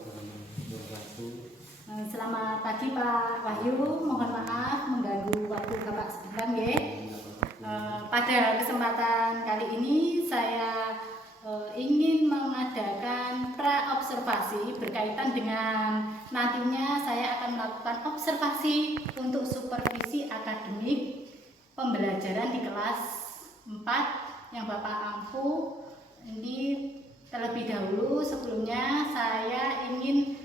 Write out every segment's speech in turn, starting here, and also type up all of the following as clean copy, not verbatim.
warahmatullahi wabarakatuh. Selamat pagi Pak Wahyu, mohon maaf mengganggu waktu Bapak sebentar nggih. Pada kesempatan kali ini saya ingin mengadakan pra-observasi berkaitan dengan nantinya saya akan melakukan observasi untuk supervisi akademik pembelajaran di kelas 4 yang Bapak ampu. Ini terlebih dahulu sebelumnya saya ingin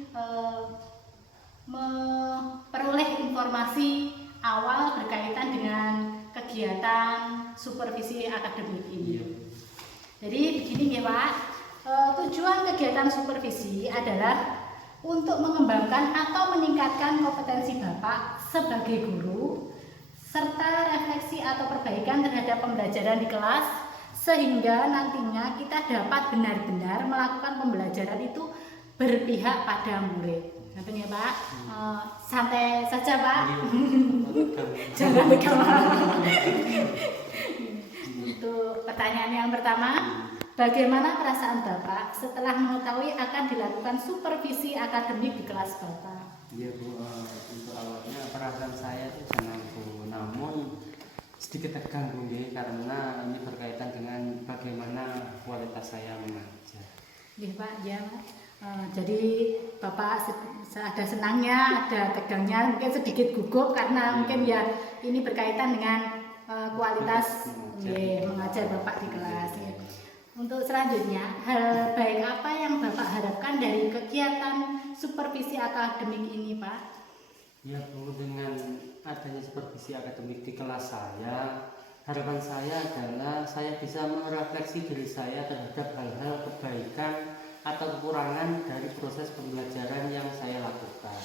memperoleh informasi awal berkaitan dengan kegiatan supervisi akademik ini. Jadi begini ya Pak, tujuan kegiatan supervisi adalah untuk mengembangkan atau meningkatkan kompetensi Bapak sebagai guru serta refleksi atau perbaikan terhadap pembelajaran di kelas sehingga nantinya kita dapat benar-benar melakukan pembelajaran itu berpihak pada murid. Ngapain ya Pak? Santai saja Pak. Jangan tegang. Untuk pertanyaan yang pertama, bagaimana perasaan Bapak setelah mengetahui akan dilakukan supervisi akademik di kelas Bapak? Iya Bu, untuk awalnya perasaan saya itu senang Bu, namun sedikit terganggu karena ini berkaitan dengan bagaimana kualitas saya mengajar. Iya Pak, ya. Jadi Bapak ada senangnya, ada tegangnya, mungkin sedikit gugup karena mungkin ya ini berkaitan dengan kualitas mengajar Bapak di kelas. Untuk selanjutnya, hal baik apa yang Bapak harapkan dari kegiatan supervisi akademik ini Pak? Ya Bu, dengan adanya supervisi akademik di kelas saya, harapan saya adalah saya bisa merefleksi diri saya terhadap hal-hal kebaikan atau kekurangan dari proses pembelajaran yang saya lakukan,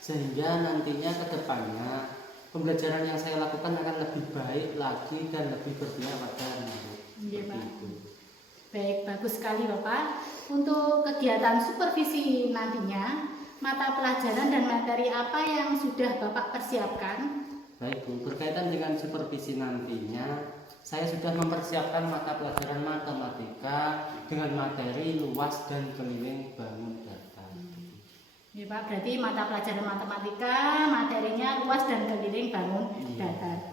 sehingga nantinya ke depannya pembelajaran yang saya lakukan akan lebih baik lagi dan lebih berpihak pada murid. Iya Pak. Baik, bagus sekali Bapak. Untuk kegiatan supervisi nantinya, mata pelajaran dan materi apa yang sudah Bapak persiapkan? Baik Bu, berkaitan dengan supervisi nantinya, saya sudah mempersiapkan mata pelajaran matematika dengan materi luas dan keliling bangun datar. Ya Pak, berarti mata pelajaran matematika materinya luas dan keliling bangun datar.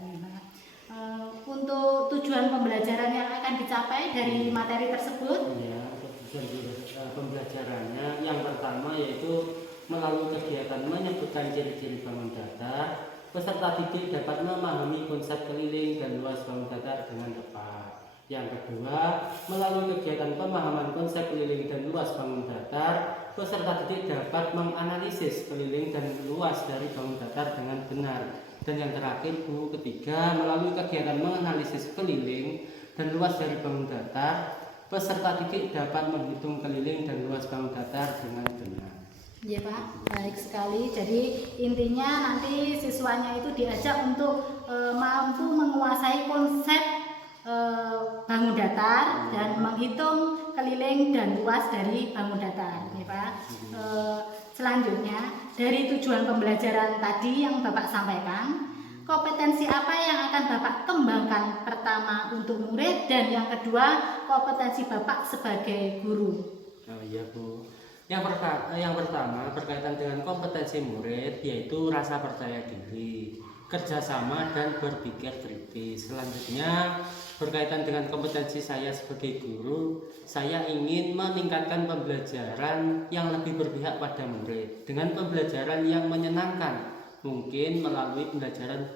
Untuk tujuan pembelajaran yang akan dicapai dari materi tersebut? Ya, tujuan pembelajarannya yang pertama yaitu melalui kegiatan menyebutkan ciri-ciri bangun datar, peserta didik dapat memahami konsep keliling dan luas bangun datar dengan tepat. Yang kedua, melalui kegiatan pemahaman konsep keliling dan luas bangun datar, peserta didik dapat menganalisis keliling dan luas dari bangun datar dengan benar. Dan yang terakhir Bu, ketiga, melalui kegiatan menganalisis keliling dan luas dari bangun datar, peserta didik dapat menghitung keliling dan luas bangun datar dengan benar. Iya Pak, baik sekali. Jadi intinya nanti siswanya itu diajak untuk mampu menguasai konsep bangun datar dan menghitung keliling dan luas dari bangun datar, ya Pak. Selanjutnya dari tujuan pembelajaran tadi yang Bapak sampaikan, kompetensi apa yang akan Bapak kembangkan pertama untuk murid dan yang kedua kompetensi Bapak sebagai guru? Oh iya Bu. Yang pertama berkaitan dengan kompetensi murid yaitu rasa percaya diri, kerjasama dan berpikir kritis. Selanjutnya berkaitan dengan kompetensi saya sebagai guru, saya ingin meningkatkan pembelajaran yang lebih berpihak pada murid dengan pembelajaran yang menyenangkan, mungkin melalui pembelajaran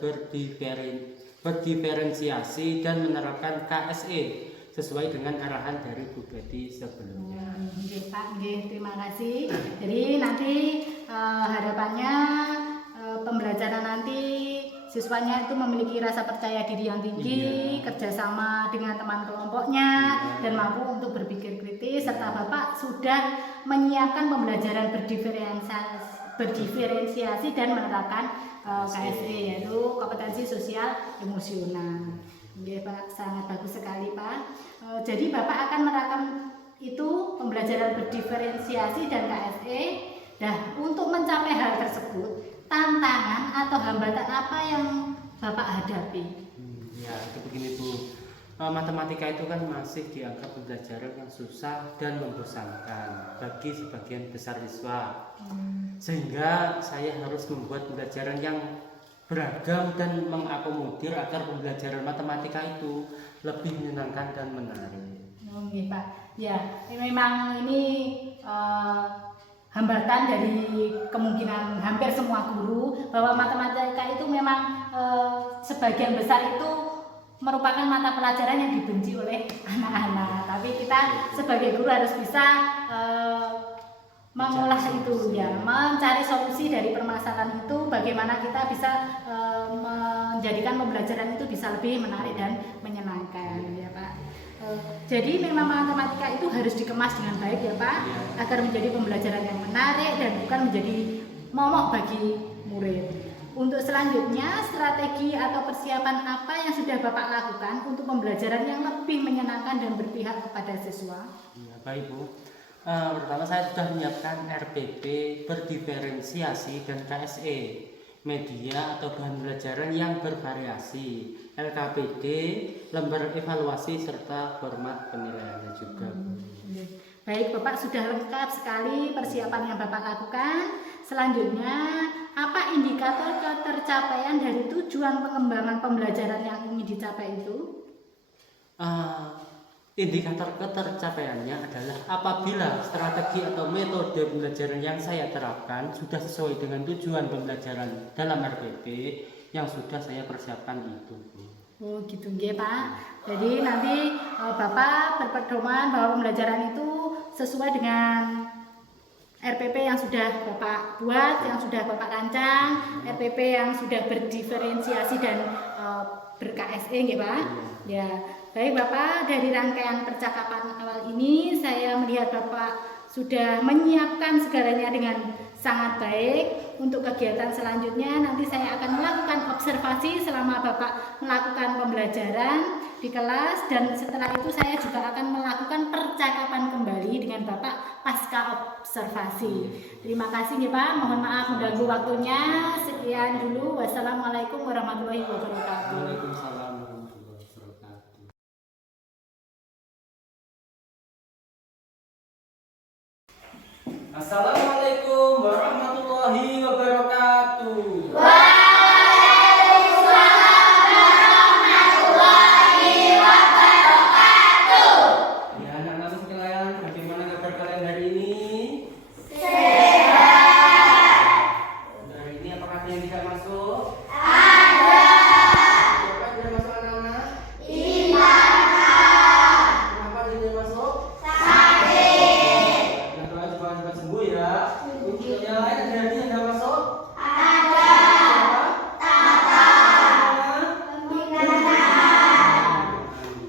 berdiferensiasi dan menerapkan KSE sesuai dengan arahan dari Bu Bedi sebelumnya. Oke Pak, terima kasih. Jadi nanti harapannya pembelajaran nanti siswanya itu memiliki rasa percaya diri yang tinggi, kerjasama dengan teman kelompoknya, dan mampu untuk berpikir kritis, serta Bapak sudah menyiapkan pembelajaran berdiferensiasi dan menerapkan KSE, yaitu kompetensi sosial emosional. Oke Pak, sangat bagus sekali Pak. Jadi Bapak akan menerapkan itu pembelajaran berdiferensiasi dan KSE. Nah, untuk mencapai hal tersebut, tantangan atau hambatan apa yang Bapak hadapi? Ya, itu begini Bu. matematika itu kan masih dianggap pembelajaran yang susah dan membosankan bagi sebagian besar siswa. Sehingga saya harus membuat pembelajaran yang beragam dan mengakomodir agar pembelajaran matematika itu lebih menyenangkan dan menarik. Oke Pak, ya memang ini hambatan dari kemungkinan hampir semua guru bahwa matematika itu memang sebagian besar itu merupakan mata pelajaran yang dibenci oleh anak-anak. Tapi kita sebagai guru harus bisa mengolah itu ya, mencari solusi dari permasalahan itu, bagaimana kita bisa menjadikan pembelajaran itu bisa lebih menarik dan menyenangkan ya Pak. Jadi memang matematika itu harus dikemas dengan baik ya Pak, agar menjadi pembelajaran yang menarik dan bukan menjadi momok bagi murid. Untuk selanjutnya, strategi atau persiapan apa yang sudah Bapak lakukan untuk pembelajaran yang lebih menyenangkan dan berpihak kepada siswa? Ya, baik Bu. Pertama saya sudah menyiapkan RPP berdiferensiasi dan KSE, media atau bahan pelajaran yang bervariasi, LKPD, lembar evaluasi serta format penilaiannya juga. Baik, Bapak sudah lengkap sekali persiapan yang Bapak lakukan. Selanjutnya, apa indikator ketercapaian dari tujuan pengembangan pembelajaran yang ingin dicapai itu? Indikator ketercapaiannya adalah apabila strategi atau metode pembelajaran yang saya terapkan sudah sesuai dengan tujuan pembelajaran dalam RPP yang sudah saya persiapkan itu. Oh gitu nggih Pak. Jadi nanti Bapak berpedoman bahwa pembelajaran itu sesuai dengan RPP yang sudah Bapak buat, yang sudah Bapak rancang, RPP yang sudah berdiferensiasi dan ber-KSE nggih Pak. Ya. Baik Bapak, dari rangkaian percakapan awal ini saya melihat Bapak sudah menyiapkan segalanya dengan sangat baik. Untuk kegiatan selanjutnya nanti saya akan melakukan observasi selama Bapak melakukan pembelajaran di kelas, dan setelah itu saya juga akan melakukan percakapan kembali dengan Bapak pasca observasi. Terima kasih ya Pak, mohon maaf mengganggu waktunya. Sekian dulu, wassalamualaikum warahmatullahi wabarakatuh. Waalaikumsalam. Assalamualaikum warahmatullahi wabarakatuh. Waalaikumsalam warahmatullahi wabarakatuh. Ya, anak-anak sekalian, bagaimana kabar kalian hari ini? Sehat. Hari ini apakah ada yang tidak masuk? Ada. Siapa yang tidak masuk anak-anak? Iman. Kenapa dia tidak masuk? Sakit. Nah, doa cepat sembuh ya. Yang lain ada yang tidak masuk? Ada. Tata.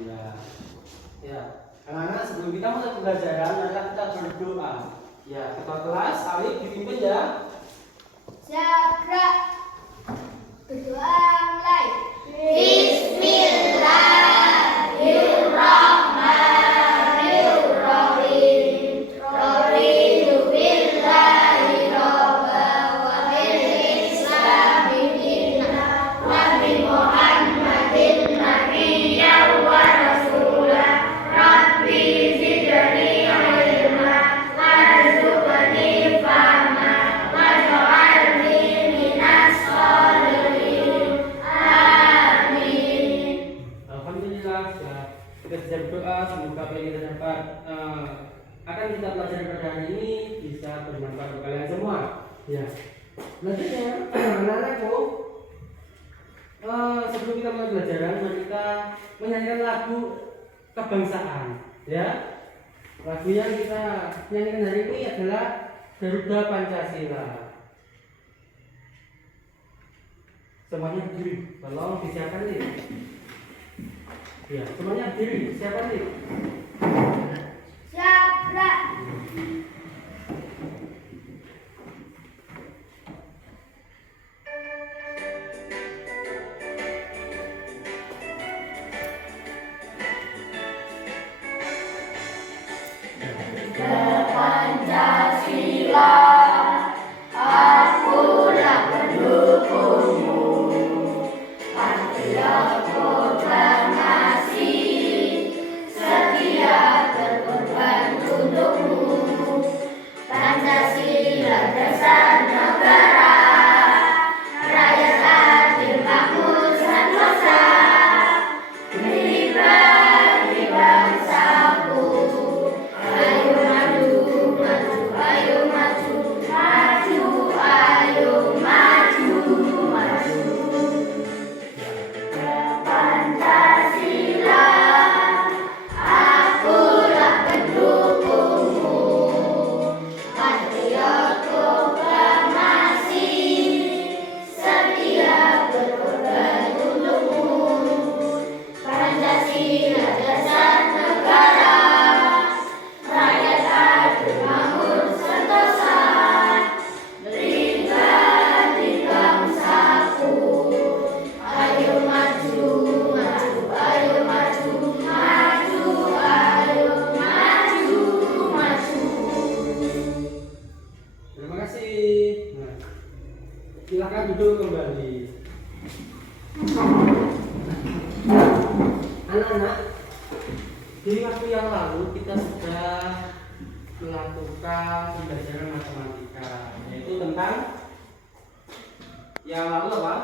Ya. Ya. Anak-anak, sebelum kita mulai pembelajaran, marilah kita berdoa. Ya, ketua kelas, Alif dipimpin ya. Siap. Berdoa mulai. Bismillahirrahmanirrahim. Raditu billahi robba wa bil islami dina wa bi Muhammadin nabiyyan wa rasulah. Rabbi zidni ilma warzuqni fahma waj'alni minas sholihin. Amin. Alhamdulillah, ya. Kita sudah berdoa, semoga apa yang kita dapat akan kita pelajari pada hari ini bisa bermanfaat untuk kalian semua. Ya. Selanjutnya, anak-anakku, sebelum kita mulai pelajaran, mari kita menyanyikan lagu kebangsaan. Ya. Lagu yang kita nyanyikan hari ini adalah Garuda Pancasila. Semuanya berdiri, tolong disiapkan nih. Ya, semuanya berdiri, disiapkan nih. Siap. Pancasila, akulah pendukungmu. Patriot proklamasi duduk kembali. Anak-anak, di waktu yang lalu kita sudah melakukan pembelajaran matematika, yaitu tentang yang lalu apa?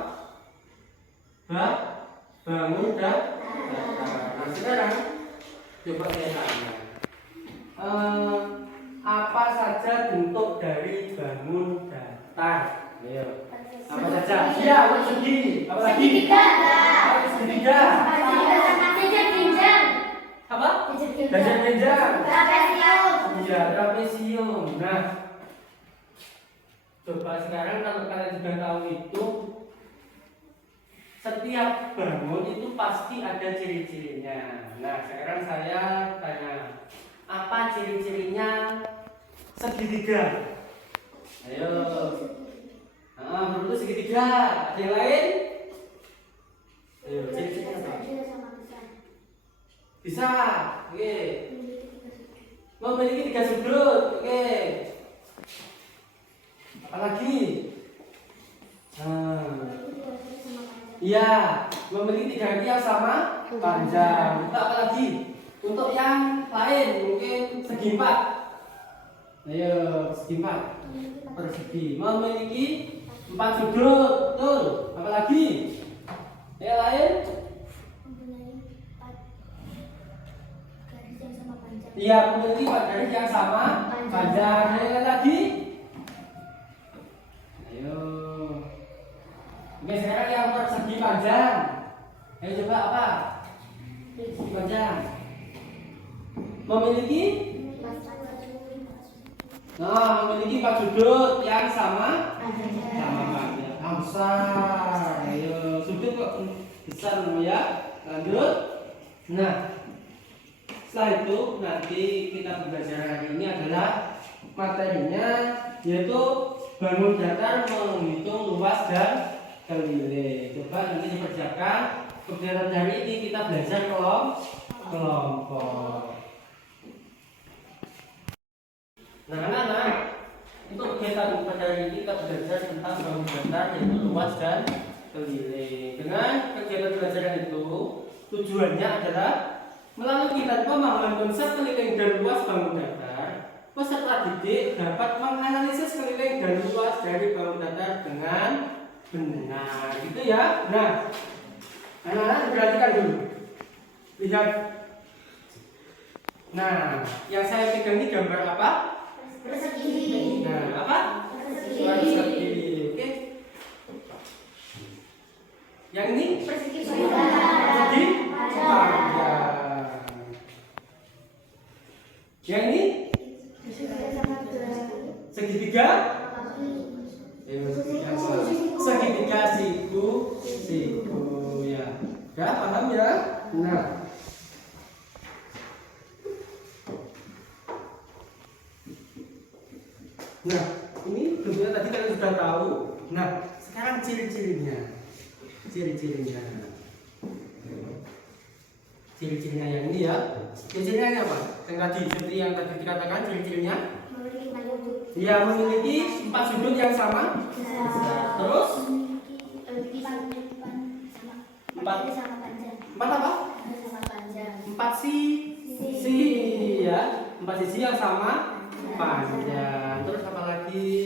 Bangun dan datar. Nah sekarang coba saya tanya, apa saja bentuk dari bangun datar? Ayo. Apa saja? Iya, persegi. Apa lagi? Segitiga. Segitiga. Jajar jenjang. Apa? Jajar jenjang. Trapesium. Iya, trapesium. Nah, coba sekarang kalau kalian sudah tahu itu, setiap bangun itu pasti ada ciri-cirinya. Nah, sekarang saya tanya, apa ciri-cirinya segitiga? Ayo. Menurut segitiga. Ada yang lain? Ayo, ciri-cirinya apa? Bisa. Oke. Memiliki 3 sudut. Oke. Apalagi? Iya, memiliki 3 kaki yang sama panjang. Untuk apa lagi? Untuk yang lain mungkin segi 4. Ayo, segi 4. Persegi. Memiliki 4 sudut. Betul. Apa lagi? Yang lain? Iya, memiliki 4 garis yang sama panjang. Yang lain lagi? Ayo. Oke, sekarang yang persegi panjang. Ayo coba apa? Persegi panjang. Memiliki? Nah, memiliki 4 sudut yang sama panjang. Besar. Ayo, sudut kok besar ya. Lanjut. Nah, setelah itu nanti kita belajar hari ini adalah materinya, yaitu bangun datar menghitung luas dan keliling. Coba nanti dipersiapkan. Kegiatan hari ini kita belajar kelompok. Nah, anak-anak, untuk kegiatan pada hari ini kita belajar tentang bangun datar, yaitu luas dan keliling. Dengan kegiatan pelajaran itu, tujuannya adalah melalui kita pemahaman konsep keliling dan luas bangun datar, peserta didik dapat menganalisis keliling dan luas dari bangun datar dengan benar, gitu ya. Nah, anak-anak perhatikan dulu. Lihat. Nah, yang saya pegang ini gambar apa? Persegi. Nah, apa? Persegi. Oke. Yang ini? Persegi Persegi panjang. Yang ini? Segitiga? Segitiga siku ya. Ya, paham ya? Nah. Nah, ini bentuknya tadi kalian sudah tahu. Nah, sekarang ciri-cirinya. Ciri-cirinya yang ini ya. Ciri-cirinya apa? Yang tadi, seperti yang tadi dikatakan ciri-cirinya. Iya, memiliki 4 sudut yang sama. Terus? 4 apa? 4 sisi ya. 4 sisi yang sama panjang. Terus apa lagi?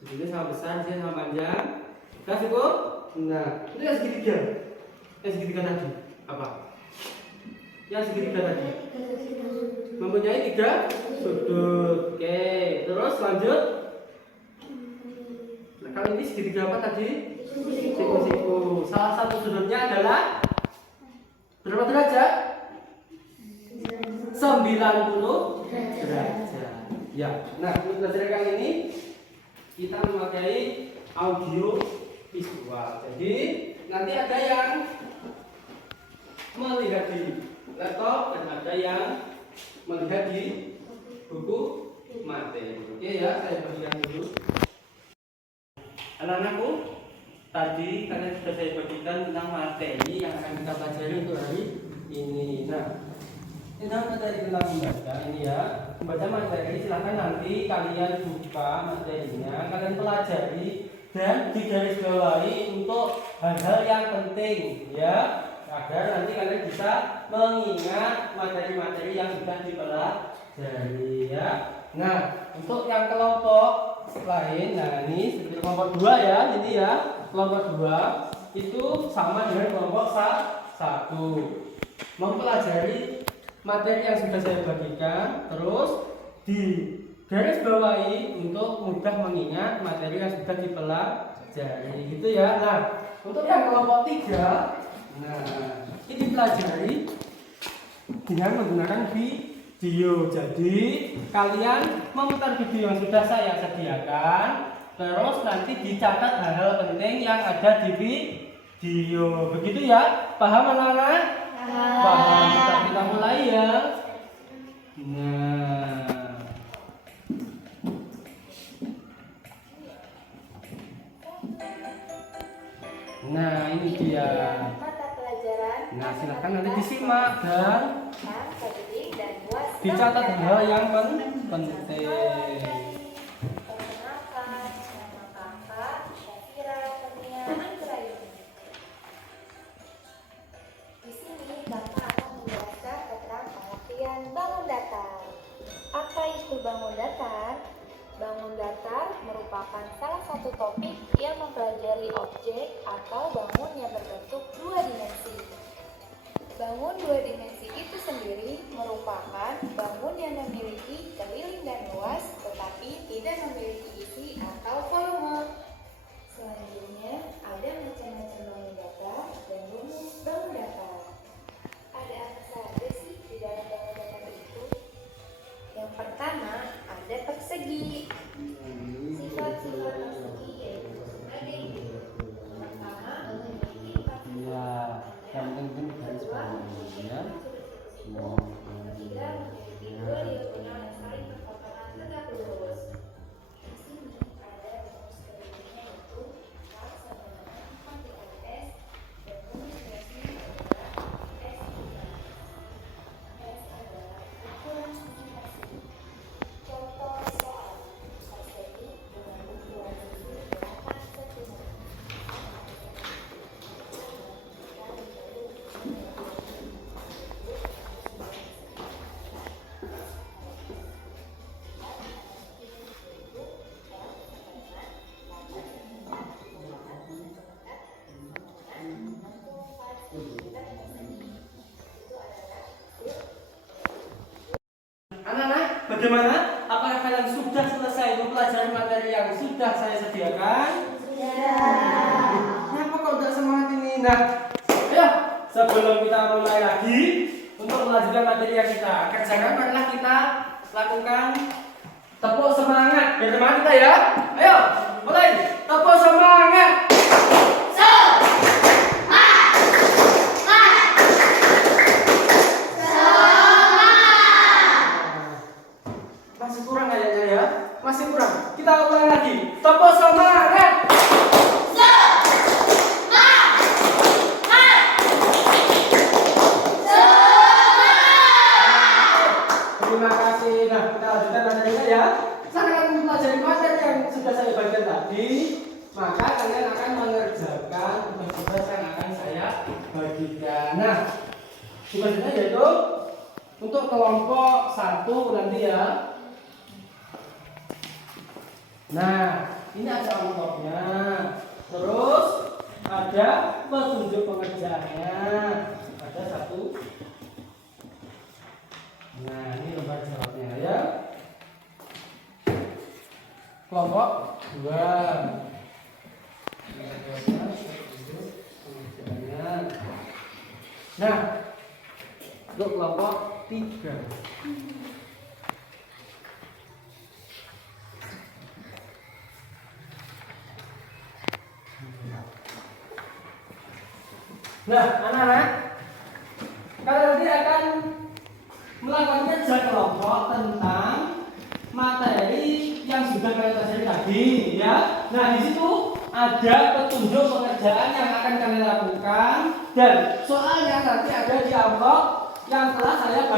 Sudutnya sama besar, sisi sama panjang. Sudah cukup? Nah, itu yang segitiga. Yang segitiga tadi apa? Yang segitiga tadi mempunyai 3 sudut. Oke, terus lanjut. Nah, kalau ini segitiga apa tadi? Siku-siku. Salah satu sudutnya adalah berapa derajat? 90 derajat. Ya. Nah, untuk belajar kali ini kita memakai audio visual. Jadi nanti ada yang melihat di laptop dan ada yang melihat di buku materi. Oke ya, saya bagikan dulu. Anak-anakku, tadi kalian sudah saya bagikan tentang materi yang akan kita pelajari untuk hari ini. Nah, tentang materi tentang membaca ini ya, membaca materi silahkan nanti kalian buka materinya, kalian pelajari dan digarisbawahi untuk hal-hal yang penting ya, agar nanti kalian bisa mengingat materi-materi yang sudah dipelajari ya. Nah, untuk yang kelompok lain, nah ini seperti kelompok 2 ya, ini ya kelompok 2 itu sama dengan kelompok 1, mempelajari materi yang sudah saya bagikan, terus di garis bawahi untuk mudah mengingat materi yang sudah dipelajari gitu ya. Nah, untuk yang kelompok 3, nah ini dipelajari dengan menggunakan video. Jadi kalian memutar video yang sudah saya sediakan, terus nanti dicatat hal-hal penting yang ada di video. Begitu ya, paham anak-anak? Paham. Kita mulai ya. Nah ini dia. Mata pelajaran. Nah silakan nanti disimak dan Pendidik dan luas. dicatat hal yang penting. Perkenalkan, nama kakak Syafira Kurnia Anggraini. Di sini kakak akan menjelaskan tentang pengertian bangun datar. Apa itu bangun datar? Bangun datar merupakan salah satu topik yang mempelajari objek atau bangun yang berbentuk dua dimensi. Bangun dua dimensi itu sendiri merupakan bangun yang memiliki keliling dan luas tetapi tidak memiliki isi atau volume. Selanjutnya ada macam-macam bangun datar dan jenis bangun datar. Ada apa saja sih di dalam bangun datar itu? Yang pertama ada persegi. Sifat-sifat persegi yaitu sebagai berikut. Pertama, memiliki empat Ya, yang penting garis bawahi ya. Ketiga, memiliki dua diagonal yang saling berpapasan tegak lurus. Di sini ada rumus kerjanya yaitu R sama dengan 4 dikali S dan rumus garisnya adalah S dikali S adalah ukuran segmentasi. Contoh soal persegi dengan ukuran sisi 8 cm. Anak-anak, bagaimana? Apakah kalian sudah selesai mempelajari materi yang sudah saya sediakan? Kenapa kok tidak semangat ini? Nah, ayo sebelum kita mulai lagi untuk melanjutkan materi yang kita kerjakan, marilah kita lakukan tepuk semangat bersama kita ya. Ayo, mulai tepuk semangat. Masih kurang kayaknya ya. Masih kurang. Kita ulangi lagi. Tepuk semangat. Terima kasih. Nah, kita lanjutkan materinya ya. Saya akan mempelajari materi yang sudah saya bagikan tadi. Maka kalian akan mengerjakan tugas-tugas yang akan saya bagikan. Nah, tugasnya yaitu untuk kelompok 1 nanti ya. Nah, ini ada amplopnya. Terus ada petunjuk pengerjaannya. Ada 1. Nah, ini lembar jawabnya ya. Kelompok 2. Nah, untuk kelompok 3. Nah, anak-anak, kalian nanti akan melakukan kerja kelompok tentang materi yang sudah kalian pelajari tadi, ya. Nah, di situ ada petunjuk pengerjaan yang akan kalian lakukan dan soalnya nanti ada di amplop yang telah saya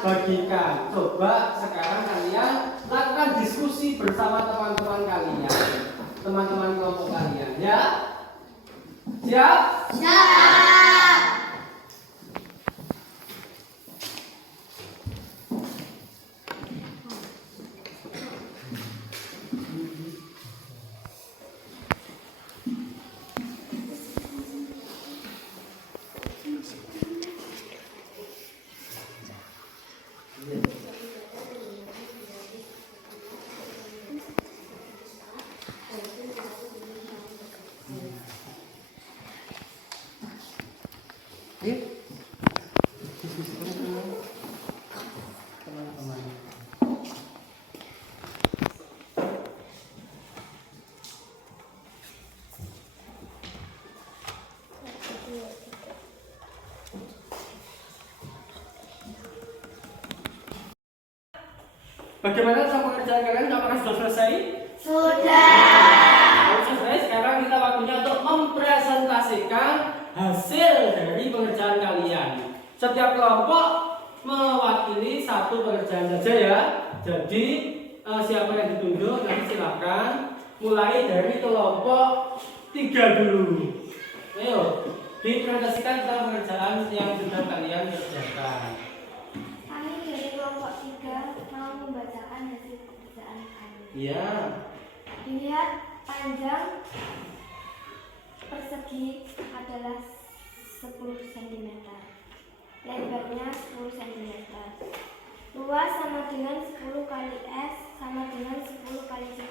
bagikan. Coba sekarang kalian lakukan diskusi bersama teman-teman kalian. teman-teman kelompok kalian ya. Siap? Siap. Yuk. Teman-teman. Bagaimana sama pekerjaan kalian? Apakah sudah selesai? Kalau selesai, sekarang kita waktunya untuk mempresentasikan hasil dari pengerjaan kalian. Setiap kelompok mewakili satu pekerjaan saja ya. Jadi siapa yang ditunjuk nanti silakan mulai dari kelompok 3 dulu. Ayo, dipresentasikan tentang pekerjaan yang sudah kalian kerjakan. Kami dari kelompok 3 mau membacakan hasil pekerjaan kami. Iya. Dilihat panjang persegi adalah 10 cm. Lebarnya 10 cm. Luas sama dengan 10 kali S sama dengan 10 kali 10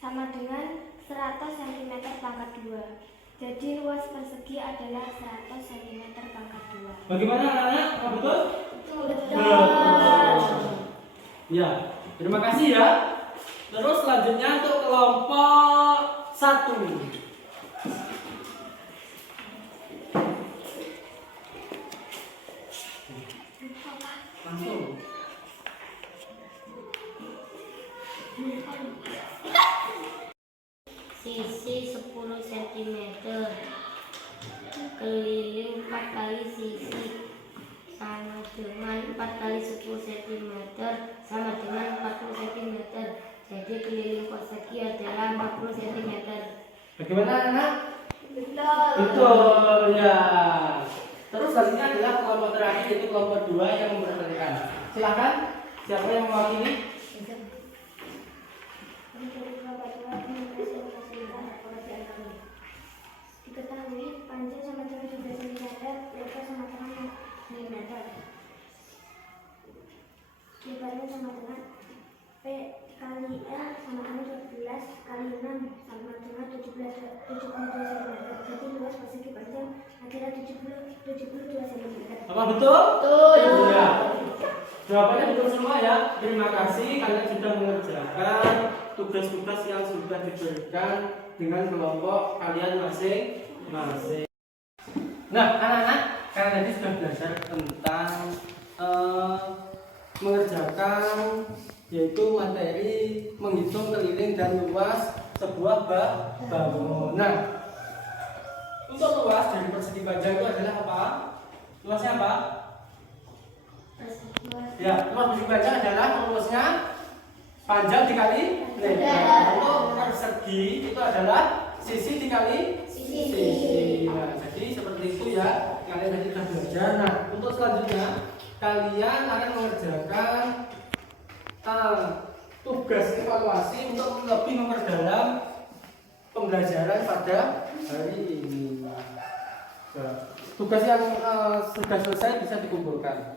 sama dengan 100 cm pangkat 2. Jadi luas persegi adalah 100 cm pangkat 2. Bagaimana anak-anak? Apa betul? Ya, terima kasih ya. Terus selanjutnya untuk kelompok 1. Langsung. Sisi 10 cm, keliling 4 kali sisi sama dengan 4 kali 10 cm sama dengan 40 cm. Jadi keliling persegi adalah 40 cm. Bagaimana anak? Betul. Betul ya. Terus selanjutnya adalah kelompok terakhir yaitu kelompok 2 yang mempresentasikan. Silakan. Siapa yang mewakili? Diketahui panjang sama dengan 12 cm, lebar sama dengan mm. Lebarnya sama dengan P kali L sama dengan 12 kali 6 sama dengan 72 cm. Jadi luas persegi panjang adalah 72 cm. Apa betul? Betul. Ya. Jawabannya betul semua ya. Terima kasih kalian sudah mengerjakan tugas-tugas yang sudah diberikan dengan kelompok kalian masing-masing. Nah, anak-anak, kalian tadi sudah belajar tentang mengerjakan yaitu materi menghitung keliling dan luas sebuah bangunan. Untuk luas dari persegi panjang itu adalah apa? Luasnya apa? Ya, luas persegi panjang adalah luasnya panjang dikali lebar. Untuk persegi itu adalah sisi dikali sisi. Nah, jadi seperti itu ya. Kalian tadi sudah belajar. Nah, untuk selanjutnya kalian akan mengerjakan tugas evaluasi untuk lebih memperdalam pembelajaran pada hari ini. Nah, tugas yang sudah selesai bisa dikumpulkan.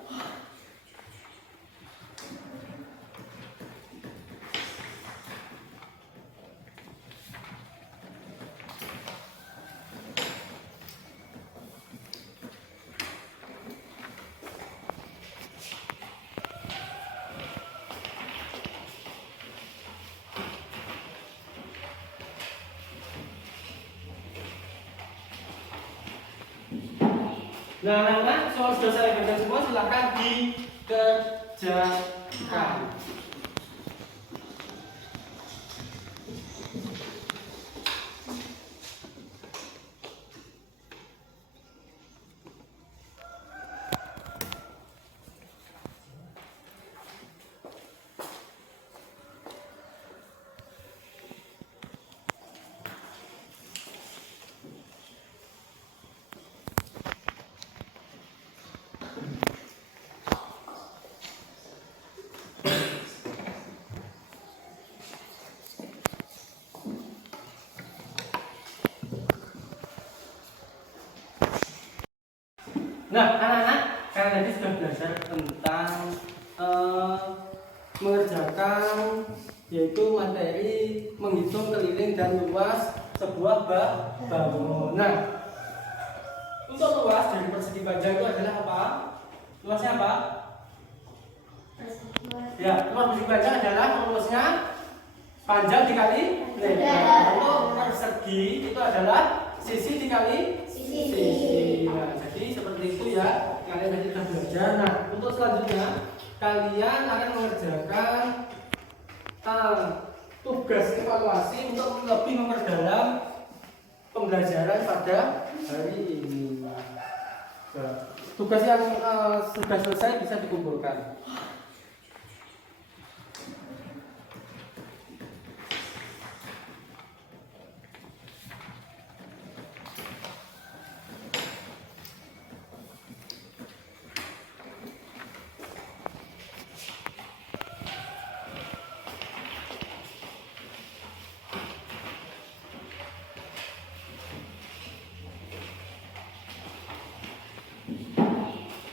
Nah, anak-anak, soal sudah saya baca semua, silakan dikerjakan. Nah, anak-anak, kalian tadi sudah belajar tentang mengerjakan yaitu materi menghitung keliling dan luas sebuah bangunan. Untuk luas dari persegi panjang itu adalah apa? Luasnya apa? Ya, luas persegi panjang adalah luasnya panjang dikali lebar. Untuk persegi itu adalah sisi dikali sisi. Nah, jadi seperti itu ya. Kalian tadi sudah belajar. Nah, untuk selanjutnya kalian akan mengerjakan tugas evaluasi untuk lebih memperdalam pembelajaran pada hari ini. Nah, tugas yang sudah selesai bisa dikumpulkan.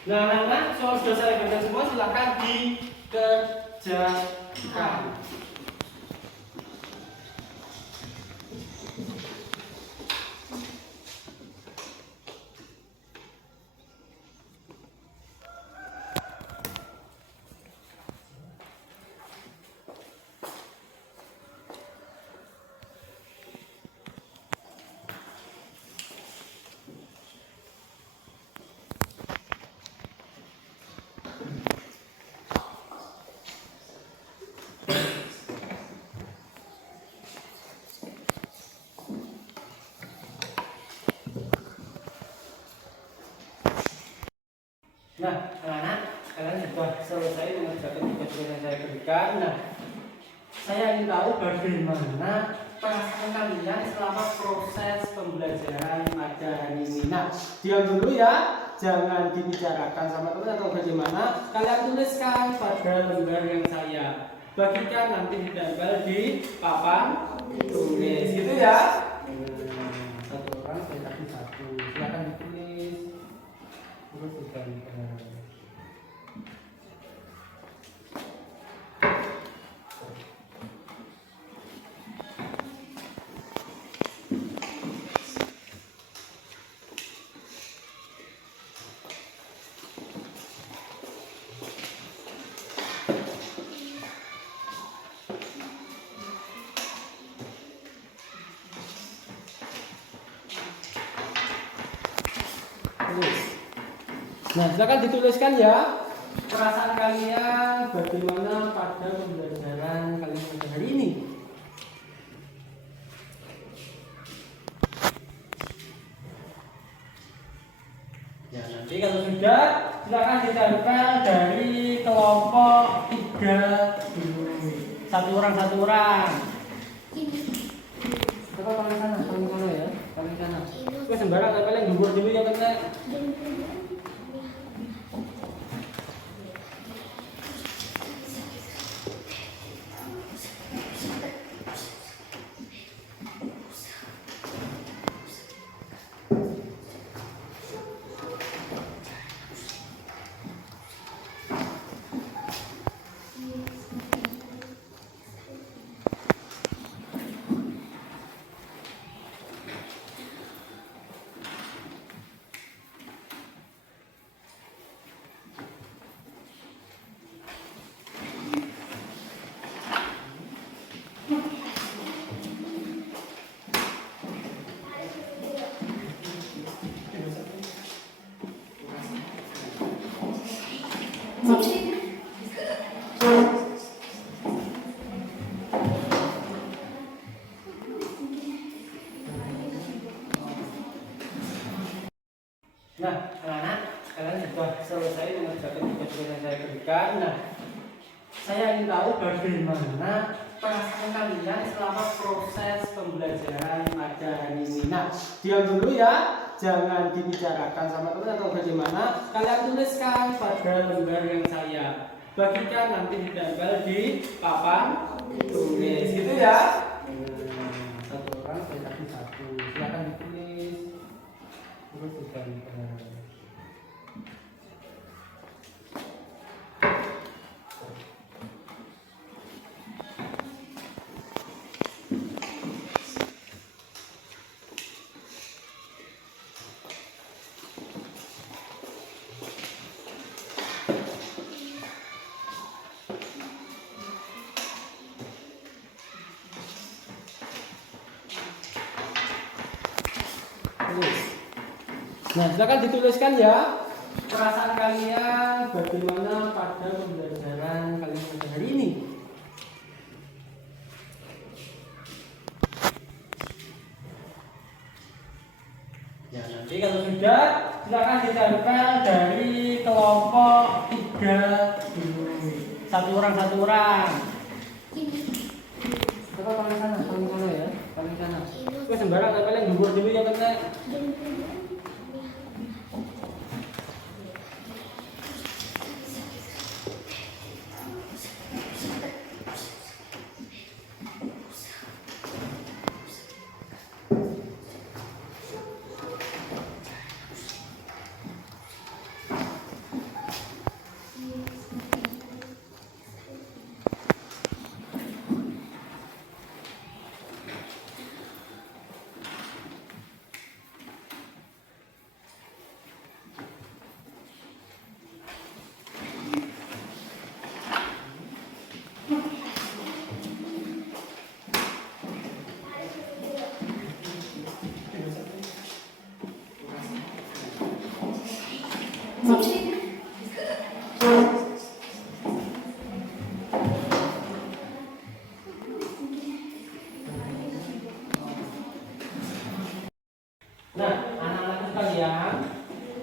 Nah, anak-anak, soal sudah saya baca semua, silakan dikerjakan. Nah, anak-anak, kalian sudah selesai mengerjakan tugas yang saya berikan. Nah, saya ingin tahu bagaimana perasaan kalian selama proses pembelajaran pada hari ini. Nah, diam dulu ya, jangan dibicarakan sama teman atau bagaimana. Kalian tuliskan pada lembar yang saya bagikan, nanti ditempel di papan tulis, gitu ya. Satu orang saya kasih satu, silakan ditulis. Terus ditempel. Nah, silakan dituliskan ya perasaan kalian bagaimana pada pembelajaran kalian pada hari ini. Ya, nanti kalau sudah silakan ditempel dari kelompok 3 dulu. Satu orang. Coba kalian sana, ya. Kalian sana. Wes sembarang kalian gugur dulu ya kan. Nah, anak-anak, kalian sudah selesai mengerjakan tugas yang saya berikan. Nah, saya ingin tahu bagaimana perasaan kalian selama proses pembelajaran pada hari ini. Nah, diam dulu ya, jangan dibicarakan sama teman atau bagaimana. Kalian tuliskan pada lembar yang saya bagikan nanti ditempel di papan tulis gitu ya. Satu orang saya kasih satu, silakan ditulis terus ditempel. Nah, silakan dituliskan ya perasaan kalian bagaimana pada pembelajaran kalian pada hari ini. Ya, nanti kalau sudah silakan ditempel dari kelompok 3 dulu. Satu orang. Coba paling sana ya, paling sana. Wes sembarang tempelnya ngumpul dulu ya kan. Nah, anak-anak sekalian,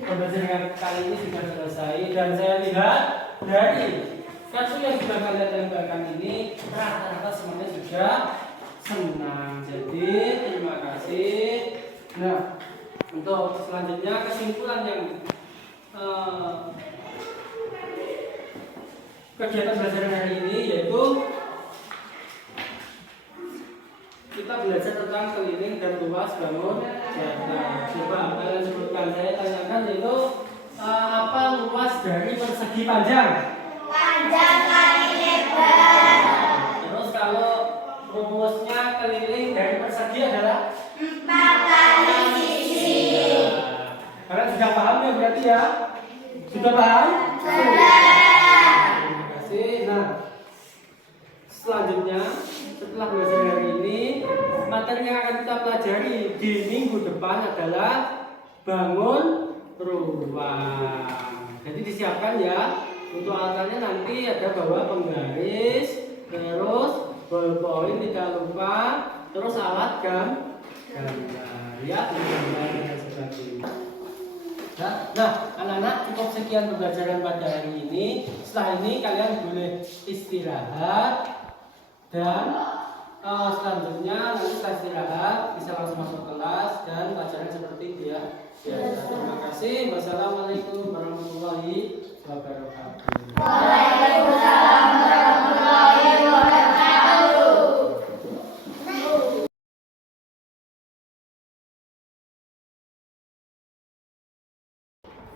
pembelajaran kali ini sudah selesai dan saya lihat dari kartu yang sudah kalian tempelkan ini rata-rata semuanya sudah senang. Jadi terima kasih. Nah, untuk selanjutnya kesimpulan yang kegiatan pembelajaran hari ini yaitu kita belajar tentang keliling dan luas bangun data. Coba kalian sebutkan, saya tanyakan yaitu apa luas dari persegi panjang? Panjang kali lebar. Terus kalau rumusnya keliling dari persegi adalah 4 kali sisi. Kalian sudah paham ya berarti ya? Sudah paham? Sudah. Terima kasih. Nah, selanjutnya setelah belajar hari ini, materi yang akan kita pelajari di minggu depan adalah bangun ruang. Jadi disiapkan ya. Untuk alatnya nanti ada bawa penggaris, terus ballpoint tidak lupa, terus alat gambar ya, gambar dan sebagainya. Nah, anak-anak cukup sekian pembelajaran pada hari ini. Setelah ini kalian boleh istirahat dan selanjutnya nanti setelah istirahat bisa langsung masuk kelas dan pelajaran seperti dia. Terima kasih. Wassalamualaikum warahmatullahi wabarakatuh. Waalaikumsalam warahmatullahi wabarakatuh.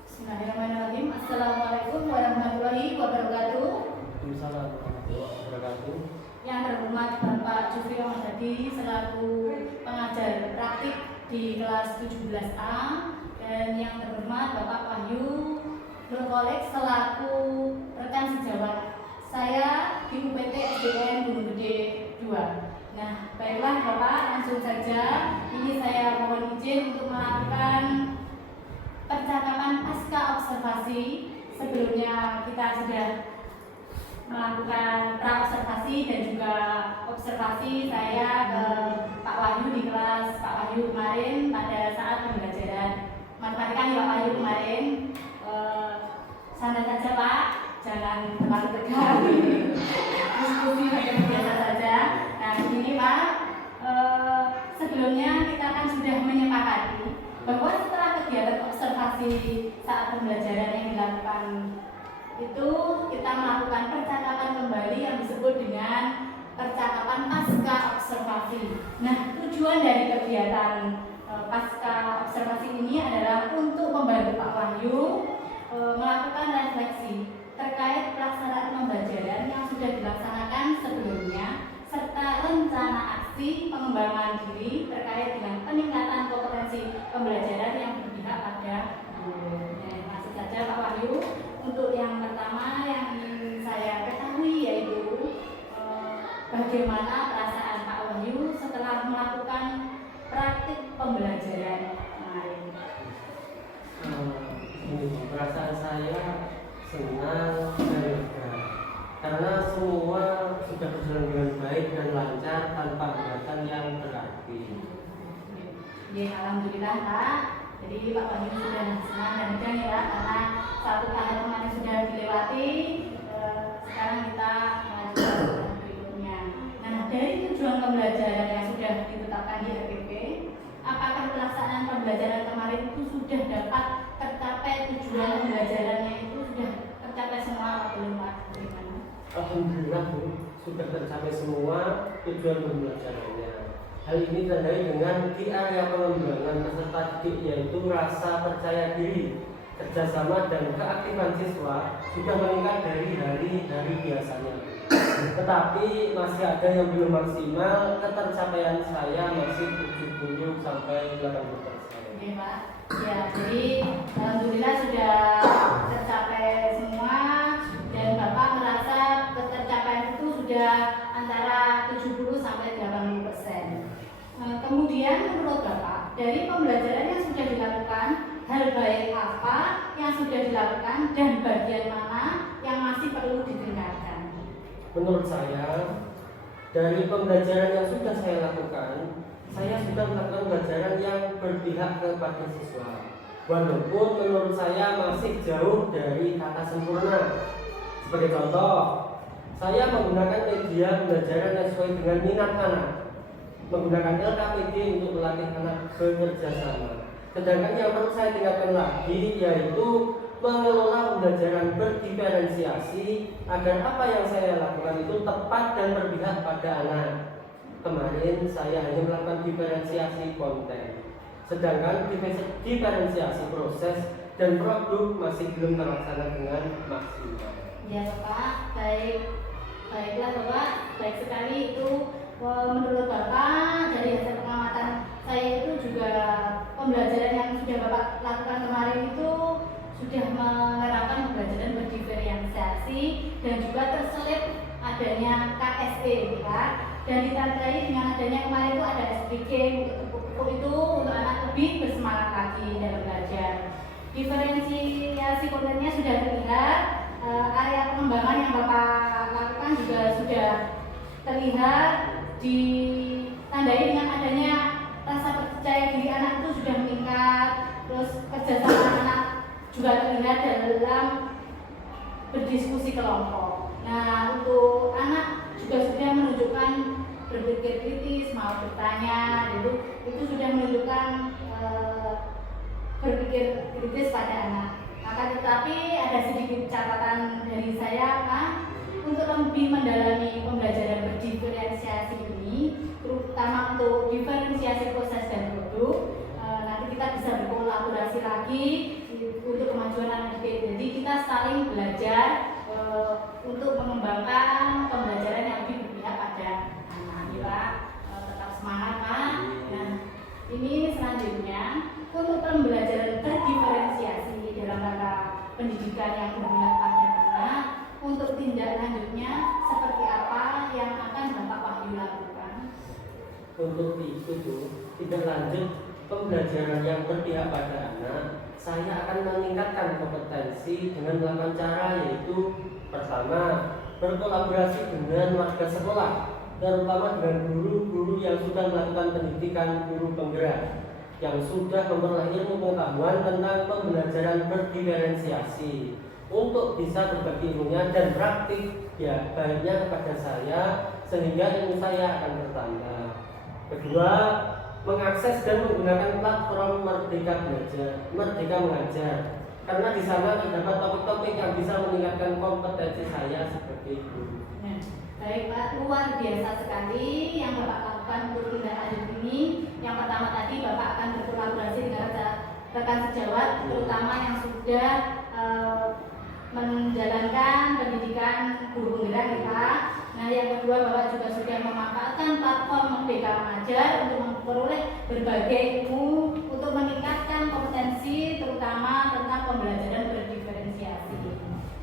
Bismillahirrahmanirrahim. Assalamualaikum warahmatullahi wabarakatuh. Waalaikumsalam warahmatullahi wabarakatuh. Yang terhormat Bapak Jufri Ahmadi selaku pengajar praktik di kelas 17A dan yang terhormat Bapak Wahyu Nurkolek selaku rekan sejawat saya di UPT SDN Gunung Gede 2. Nah, baiklah Bapak, langsung saja ini saya mohon izin untuk melakukan percakapan pasca observasi. Sebelumnya kita sudah melakukan pra-observasi dan juga observasi saya ke Pak Wahyu di kelas Pak Wahyu kemarin pada saat pembelajaran matematika nih Pak Wahyu kemarin. Santai saja Pak, jangan terlalu tegang. Diskusi biasa saja. Nah begini Pak, sebelumnya kita kan sudah menyepakati bahwa setelah kegiatan observasi saat pembelajaran yang dilakukan itu kita melakukan percakapan kembali yang disebut dengan percakapan pasca observasi. Nah, tujuan dari kegiatan pasca observasi ini adalah untuk membantu Pak Wahyu melakukan refleksi terkait pelaksanaan pembelajaran yang sudah dilaksanakan sebelumnya serta rencana aksi pengembangan diri terkait dengan peningkatan kompetensi pembelajaran yang berpihak pada guru. Ya, langsung saja Pak Wahyu, untuk yang pertama yang ingin saya ketahui yaitu bagaimana perasaan Pak Wahyu setelah melakukan praktik pembelajaran kemarin. Perasaan saya senang dan lega karena semua sudah berjalan dengan baik dan lancar tanpa hambatan yang berarti. Ya, alhamdulillah Pak. Jadi Pak Wahyu sudah senang dan lega ya karena satu tahap kemarin sudah dilewati. Sekarang kita melanjutkan berikutnya. Nah, dari tujuan pembelajaran yang sudah ditetapkan di RPP, apakah pelaksanaan pembelajaran kemarin itu sudah dapat tercapai, tujuan pembelajarannya itu sudah tercapai semua atau belum Pak? Bagaimana? Alhamdulillah Bu, sudah tercapai semua tujuan pembelajarannya. Hal ini ditandai dengan di area pengembangan peserta didik yaitu rasa percaya diri, kerjasama dan keaktifan siswa sudah meningkat dari hari biasanya. Tetapi masih ada yang belum maksimal, ketercapaian saya masih 70 sampai 80%. Oke Pak. Ya, jadi alhamdulillah sudah tercapai semua dan Bapak merasa ketercapaian itu sudah antara 70 sampai 80%. Kemudian menurut Bapak, dari pembelajaran yang sudah dilakukan, hal baik apa yang sudah dilakukan dan bagian mana yang masih perlu ditingkatkan? Menurut saya, dari pembelajaran yang sudah saya lakukan, saya sudah melakukan pembelajaran yang berpihak kepada siswa. Walaupun menurut saya masih jauh dari kata sempurna. Sebagai contoh, saya menggunakan media pembelajaran yang sesuai dengan minat anak, menggunakan LKPD untuk melatih anak bekerja sama. Sedangkan yang perlu saya tingkatkan lagi yaitu mengelola pembelajaran berdiferensiasi agar apa yang saya lakukan itu tepat dan berpihak pada anak. Kemarin saya hanya melakukan diferensiasi konten, sedangkan diferensiasi proses dan produk masih belum terlaksana dengan maksimal. Ya Bapak, baiklah Bapak, baik sekali itu. Menurut Bapak, dari hasil pengamatan saya itu juga pembelajaran yang sudah Bapak lakukan kemarin itu sudah menerapkan pembelajaran berdiferensiasi dan juga terselip adanya KSE ya. Dan ditandai dengan adanya kemarin itu ada SPK untuk tepuk itu untuk anak lebih bersemangat lagi dalam belajar. Diferensiasi kontennya sudah terlihat, area pengembangan yang Bapak lakukan juga sudah terlihat, ditandai dengan adanya rasa percaya diri anak itu sudah meningkat, terus kerjasama anak juga terlihat dalam berdiskusi kelompok. Nah, untuk anak juga sudah menunjukkan berpikir kritis, mau bertanya, itu sudah menunjukkan berpikir kritis pada anak. Maka tetapi ada sedikit catatan dari saya Pak, untuk lebih mendalami pembelajaran berdiferensiasi ini, terutama untuk diferensiasi proses dan produk, nanti kita bisa berkolaborasi lagi untuk kemajuan anak didik. Jadi kita saling belajar untuk mengembangkan pembelajaran yang lebih berpihak pada anak. Ya Pak, tetap semangat Pak. Nah, ini selanjutnya untuk pembelajaran terdiferensiasi dalam rangka pendidikan yang berpihak pada anak. Untuk tindak lanjutnya seperti apa yang akan Bapak Wahyu lakukan? Untuk itu tindak lanjut pembelajaran yang berpihak pada anak, saya akan meningkatkan kompetensi dengan melakukan cara yaitu pertama, berkolaborasi dengan warga sekolah, terutama dengan guru-guru yang sudah melakukan pendidikan guru penggerak, yang sudah memperoleh ilmu pengetahuan tentang pembelajaran berdiferensiasi untuk bisa berbagi ilmunya dan praktik ya baiknya kepada saya sehingga ilmu saya akan bertambah. Kedua, mengakses dan menggunakan platform Merdeka Belajar, Merdeka Mengajar karena di sana terdapat topik-topik yang bisa meningkatkan kompetensi saya sebagai guru. Nah, baik Pak, luar biasa sekali yang Bapak lakukan untuk tindak lanjut ini. Yang pertama tadi Bapak akan berkolaborasi dengan rekan sejawat, terutama yang sudah menjalankan pendidikan guru penggerak ya Pak. Nah yang kedua Bapak juga sudah memanfaatkan platform Merdeka Mengajar untuk memperoleh berbagai ilmu untuk meningkatkan kompetensi terutama tentang pembelajaran berdiferensiasi.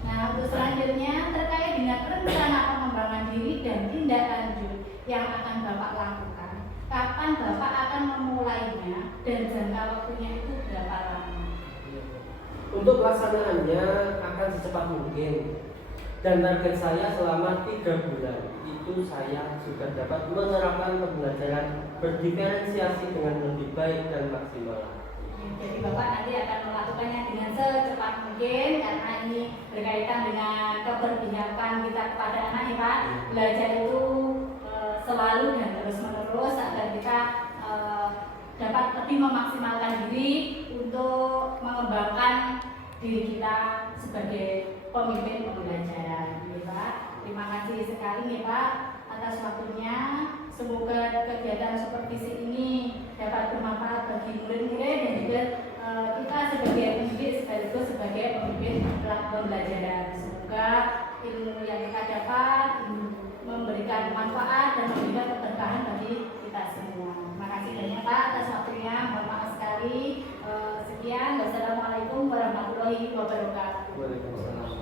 Nah untuk selanjutnya terkait dengan rencana pengembangan diri dan tindak lanjut yang akan Bapak lakukan, kapan Bapak akan memulainya dan jangka waktunya itu berapa lama? Untuk pelaksanaannya akan secepat mungkin, dan target saya selama 3 bulan itu saya sudah dapat menerapkan pembelajaran berdiferensiasi dengan lebih baik dan maksimal. Jadi Bapak nanti akan melakukannya dengan secepat mungkin karena ini berkaitan dengan keberpihakan kita kepada anak ya Pak. Belajar itu selalu dan terus menerus agar kita dapat lebih memaksimalkan diri untuk mengembangkan diri kita sebagai pemimpin pembelajaran ya Pak. Terima kasih sekali ya Pak atas waktunya. Semoga kegiatan supervisi ini dapat bermanfaat bagi murid-murid dan juga kita sebagai pendidik sekaligus sebagai pemimpin pembelajaran. Semoga ilmu yang kita dapat memberikan manfaat dan memberikan keberkahan bagi kita semua. Terima kasih banyak Pak atas waktunya. Mohon maaf sekali. Sekian. Wassalamualaikum warahmatullahi wabarakatuh. Waalaikumsalam.